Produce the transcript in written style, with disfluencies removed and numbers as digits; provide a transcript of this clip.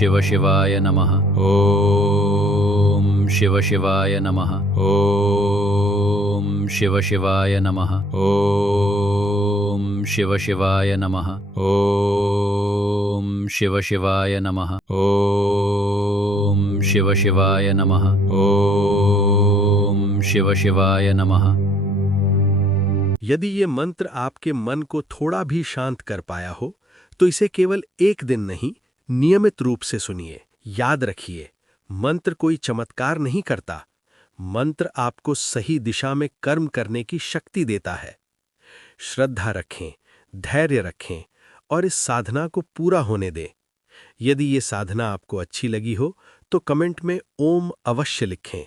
शिव शिवाय नमः। ओम शिव शिवाय नमः। ओम शिव शिवाय नमः। ओम शिव शिवाय नमः। ओम शिव शिवाय नमः। ओम शिव शिवाय नमः। ओम शिव शिवाय नमः। यदि ये मंत्र आपके मन को थोड़ा भी शांत कर पाया हो तो इसे केवल एक दिन नहीं, नियमित रूप से सुनिए। याद रखिए, मंत्र कोई चमत्कार नहीं करता। मंत्र आपको सही दिशा में कर्म करने की शक्ति देता है। श्रद्धा रखें, धैर्य रखें और इस साधना को पूरा होने दें। यदि ये साधना आपको अच्छी लगी हो तो कमेंट में ओम अवश्य लिखें।